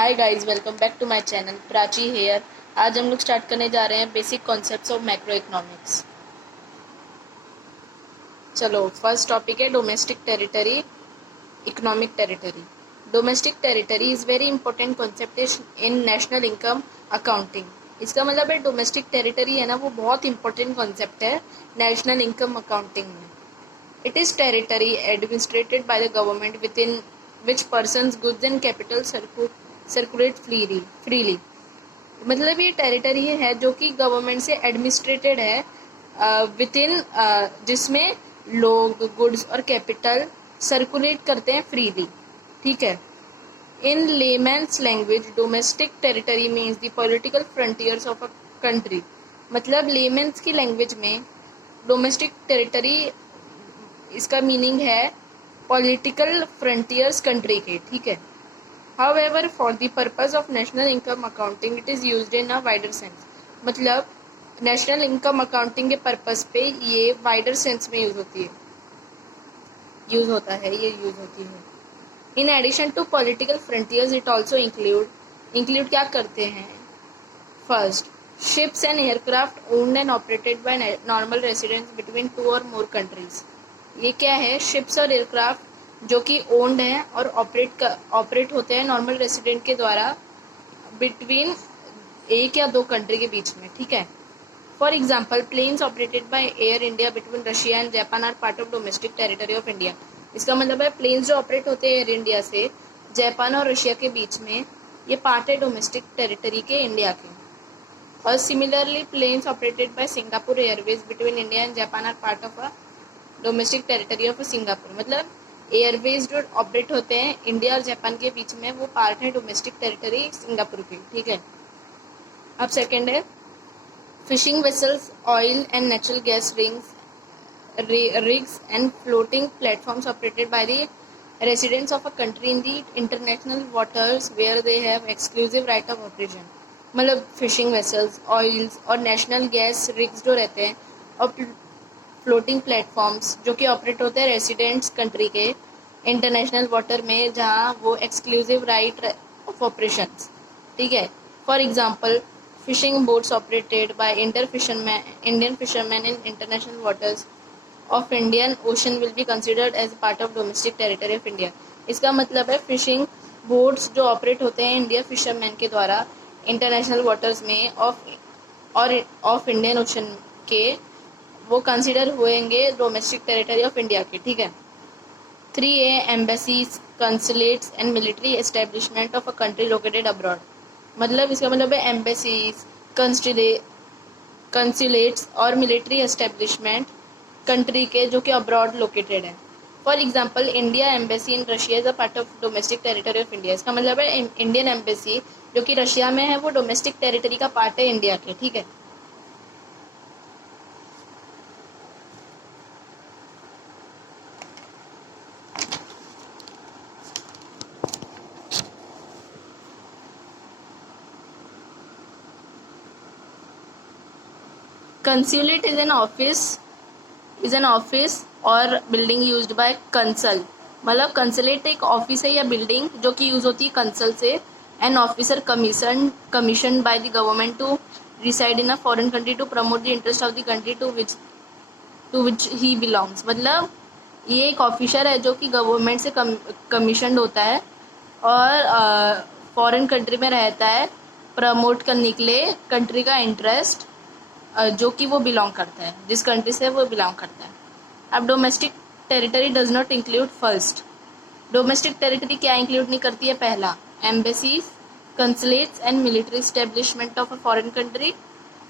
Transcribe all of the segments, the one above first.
Hi guys, welcome back to my channel Prachi here. आज हम लोग स्टार्ट करने जा रहे हैं basic concepts of macro economics. चलो, फर्स्ट टॉपिक है domestic territory, economic territory. Domestic territory is very important concept in national income accounting. इसका मतलब है डोमेस्टिक टेरिटरी है ना, वो बहुत इंपॉर्टेंट कॉन्सेप्ट है नेशनल इनकम अकाउंटिंग में। It is territory administered by the government within which persons, goods and capital circulate freely. मतलब ये टेरिटरी है जो कि गवर्नमेंट से एडमिनिस्ट्रेटेड है विद इन जिसमें लोग, गुड्स और कैपिटल सर्कुलेट करते हैं फ्रीली। ठीक है। In layman's language domestic territory means the political frontiers of a country. मतलब लेमैन्स की लैंग्वेज में डोमेस्टिक टेरिटरी इसका मीनिंग है पॉलिटिकल फ्रंटियर्स कंट्री के। ठीक है। However, for the purpose of national income accounting, it is used in a wider sense. मतलब national income accounting के पर्पस पे ये वाइडर सेंस में यूज होता है। In addition to political frontiers it also include क्या करते हैं? First, ships and aircraft owned and operated by normal residents between 2 और मोर कंट्रीज। ये क्या है? शिप्स और एयरक्राफ्ट जो कि ओन्ड हैं और ऑपरेट होते हैं नॉर्मल रेसिडेंट के द्वारा बिटवीन एक या दो कंट्री के बीच में। ठीक है। For example, planes operated by Air India between Russia and Japan are part of domestic territory of India. इसका मतलब है प्लेन्स जो ऑपरेट होते हैं एयर इंडिया से जापान और रशिया के बीच में, ये पार्ट है डोमेस्टिक टेरिटरी के इंडिया के। और similarly planes operated by Singapore Airways between India and Japan are part of a domestic territory of Singapore. मतलब एयरवेज जो ऑपरेट होते हैं इंडिया और जापान के बीच में, वो पार्ट है डोमेस्टिक टेरिटरी सिंगापुर की। ठीक है। अब सेकेंड है fishing vessels, oil and natural gas rigs and floating platforms operated by the residents of a country in the international waters where they have exclusive right of operation। मतलब fishing vessels, oils और national gas rigs जो रहते हैं और floating platforms जो कि operate होते हैं रेसिडेंट्स कंट्री के इंटरनेशनल वाटर में, जहाँ वो एक्सक्लूसिव राइट ऑफ ऑपरेशंस। ठीक है। For example, fishing boats operated by Indian fisherman in international waters of Indian Ocean will be considered as part of domestic territory of India. इसका मतलब है fishing boats जो operate होते हैं Indian fisherman के द्वारा इंटरनेशनल वाटर्स में of Indian ocean के, वो कंसिडर होंगे डोमेस्टिक टेरिटरी ऑफ इंडिया के। ठीक है। 3A embassies, consulates and military establishment of a country located abroad. मतलब इसका मतलब है एम्बेसीज, कंसुलेट्स और मिलिट्री एस्टेब्लिशमेंट कंट्री के जो कि अब्रॉड लोकेटेड है। For example, India embassy in Russia is a part of domestic territory of India. इसका मतलब है इंडियन एम्बेसी जो कि रशिया में है वो डोमेस्टिक टेरिटरी का पार्ट है इंडिया के। ठीक है। कंसुलेट इज एन ऑफिस और बिल्डिंग यूज्ड बाय कंसल। मतलब कंसुलेट एक ऑफिस है या बिल्डिंग जो कि यूज होती है कंसल से। An officer commission by the government to reside in a foreign country to promote the interest of the country to which he belongs. मतलब ये एक ऑफिसर है जो कि गवर्नमेंट से कमीशन होता है और फॉरेन कंट्री में रहता है प्रमोट करने के लिए कंट्री का इंटरेस्ट जो कि वो बिलोंग करता है, जिस कंट्री से वो बिलोंग करता है। अब domestic territory does not include first. Domestic territory क्या इंक्लूड नहीं करती है? पहला, embassies, consulates and military establishment of a foreign country.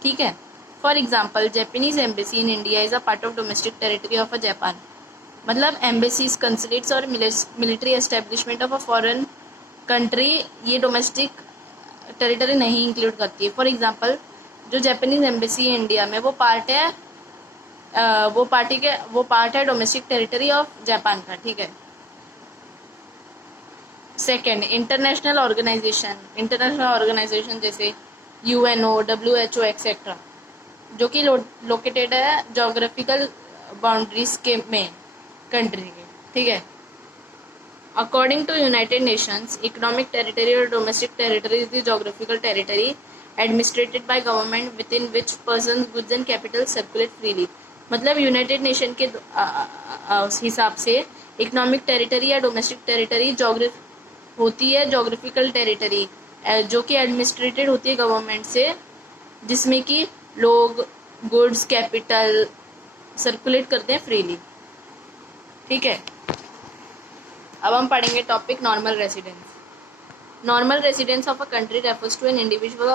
ठीक है। For example, Japanese embassy in India is a part of domestic territory of a Japan. मतलब embassies, consulates और military establishment of a foreign country ये domestic territory नहीं include करती है। For example, जो Japanese embassy है इंडिया में, वो पार्ट है डोमेस्टिक टेरिटरी ऑफ जापान का। ठीक है। सेकेंड, इंटरनेशनल ऑर्गेनाइजेशन जैसे UNO, WHO एक्सेट्रा, जो कि लोकेटेड है जोग्राफिकल बाउंड्रीज के में कंट्री के। ठीक है। 4. इंटरनेशनल ऑर्गेनाइजेशन जैसे UNO, WHO एक्सेट्रा, जो कि लोकेटेड है जोग्राफिकल बाउंड्रीज के में कंट्री के। ठीक है। 5. According to United Nations, economic territory or domestic territory is the geographical territory administered by government within which persons, goods and capital circulate freely. मतलब United nation के हिसाब से इकोनॉमिक टेरिटरी या डोमेस्टिक टेरिटरी होती है जोग्राफिकल टेरिटरी जो कि administrated होती है गवर्नमेंट से, जिसमें कि लोग, गुड्स, कैपिटल सर्कुलेट करते हैं फ्रीली. ठीक है, अब हम पढ़ेंगे topic normal residence. Normal residence of a country refers to an individual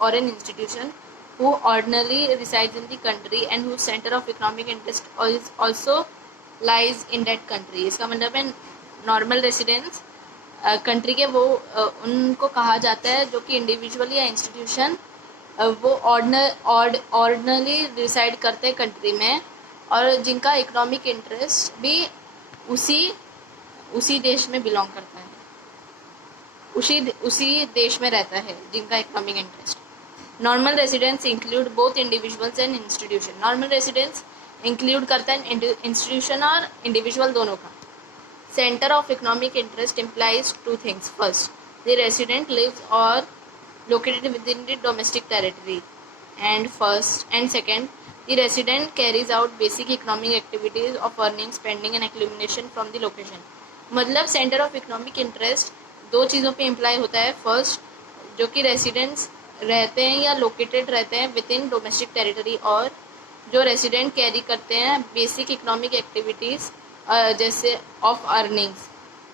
और an institution who ordinarily resides in the country and whose center of economic interest also lies in that country. इसका मतलब है normal residence country के वो उनको कहा जाता है जो कि इंडिविजुअल या इंस्टीट्यूशन वो ऑर्डिनरली रिसाइड करते हैं कंट्री में और जिनका इकोनॉमिक इंटरेस्ट भी उसी देश में बिलोंग करता है, उसी देश में रहता है जिनका economic interest. Normal residence include both individuals and institution. Normal residence include करता है इंस्टीट्यूशन और इंडिविजुअल दोनों का. Centre of economic interest implies two things. First, the resident lives और located within the domestic territory, and second, the resident carries out basic economic activities of earning, spending and accumulation from the location. मतलब centre of economic interest दो चीज़ों पे imply होता है. First, जो कि residents रहते हैं या लोकेटेड रहते हैं विद इन डोमेस्टिक टेरिटरी, और जो रेसिडेंट कैरी करते हैं बेसिक इकोनॉमिक एक्टिविटीज़ जैसे ऑफ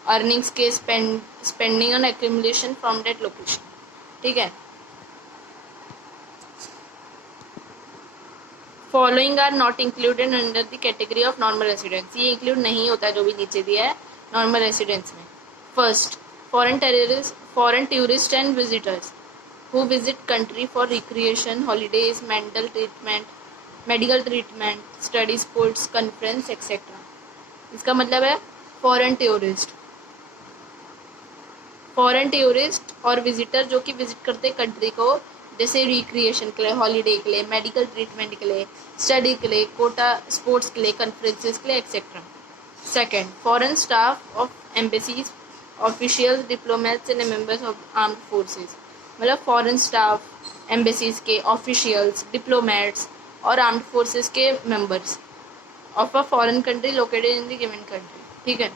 अर्निंग्स के spending and accumulation from that location. ठीक है, following are not included under the category of normal residence. ये इंक्लूड नहीं होता जो भी नीचे दिया है नॉर्मल रेसिडेंस में. First, foreign tourist and visitors who visit country for recreation, holidays, medical treatment, study, sports, conference, etc. इसका मतलब है फॉरेन टूरिस्ट और विजिटर जो कि विजिट करते हैं कंट्री को, जैसे रिक्रिएशन के लिए, हॉलीडे के लिए, मेडिकल ट्रीटमेंट के लिए, स्टडी के लिए, कोटा स्पोर्ट्स के लिए, कॉन्फ्रेंसेस के लिए, etcetera. Second, foreign staff of embassies, officials, diplomats and members of armed forces. मतलब फॉरेन स्टाफ, एम्बेसीज के ऑफिशियल्स, डिप्लोमेट्स और आर्म्ड फोर्सेस के members of a foreign country located in the given country. ठीक है.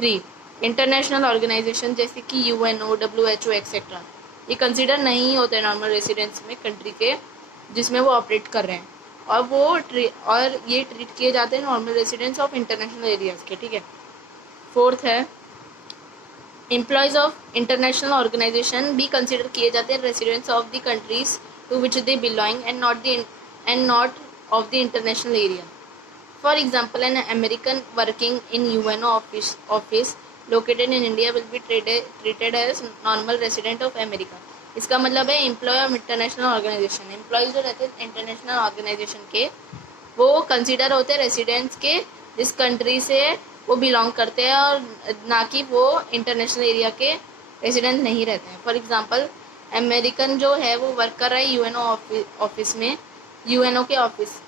3, international organisation जैसे कि UNO, WHO etcetera. ये consider नहीं होते नॉर्मल रेसिडेंस में कंट्री के जिसमें वो ऑपरेट कर रहे हैं, और ये ट्रीट किए जाते हैं normal residence of international areas के. ठीक है. फोर्थ है, एम्प्लॉयज ऑफ इंटरनेशनल ऑर्गेनाइजेशन भी कंसिडर किए जाते हैं residents of the countries to which they belong and not of the international area. For example, an American working in UNO office located in India will be treated as normal resident of America. इसका मतलब है employee of international organisation. Employees जो रहते हैं international organisation के वो consider होते हैं रेसिडेंट्स के जिस कंट्री से वो बिलोंग करते हैं, और ना कि वो इंटरनेशनल एरिया के रेसिडेंट नहीं रहते हैं. फॉर एग्जांपल, अमेरिकन जो है वो वर्क कर रहा है यूएनओ के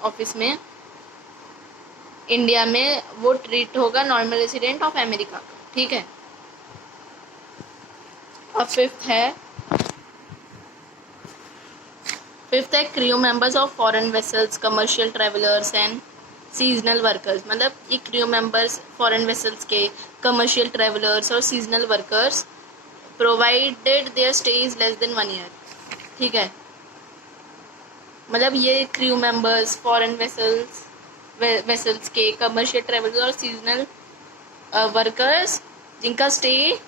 ऑफिस में इंडिया में, वो ट्रीट होगा नॉर्मल रेसिडेंट ऑफ अमेरिका का. ठीक है. और फिफ्थ है crew members of foreign vessels, commercial travellers and seasonal workers. मतलब ये क्रू मेंबर्स फॉरेन वेसल्स के, कमर्शियल ट्रैवलर्स और seasonal workers provided their stay is less than 1 year. ठीक है. मतलब ये क्रू मेंबर्स फॉरेन वेसल्स के, कमर्शियल ट्रैवलर्स और सीजनल वर्कर्स जिनका स्टे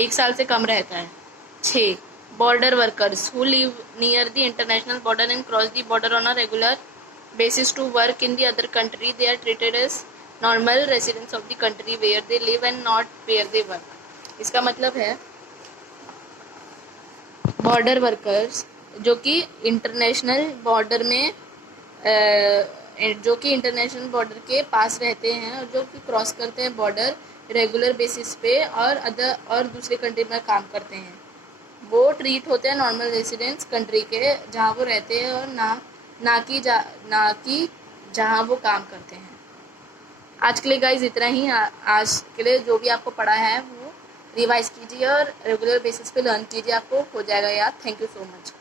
1 साल से कम रहता है. 6, border workers who live near the international border and cross the border on a regular basis to work in the other country. They are treated as normal residents of the country where they live and not where they work. इसका मतलब है border workers जो कि international border के पास रहते हैं और जो कि क्रॉस करते हैं बॉर्डर रेगुलर बेसिस पे और दूसरे कंट्री में काम करते हैं, वो ट्रीट होते हैं नॉर्मल रेसिडेंट्स कंट्री के जहाँ वो रहते हैं और ना कि जहाँ वो काम करते हैं. आज के लिए गाइज इतना ही। आज के लिए जो भी आपको पढ़ा है वो रिवाइज कीजिए और रेगुलर बेसिस पे लर्न कीजिए, आपको हो जाएगा याद। Thank you so much.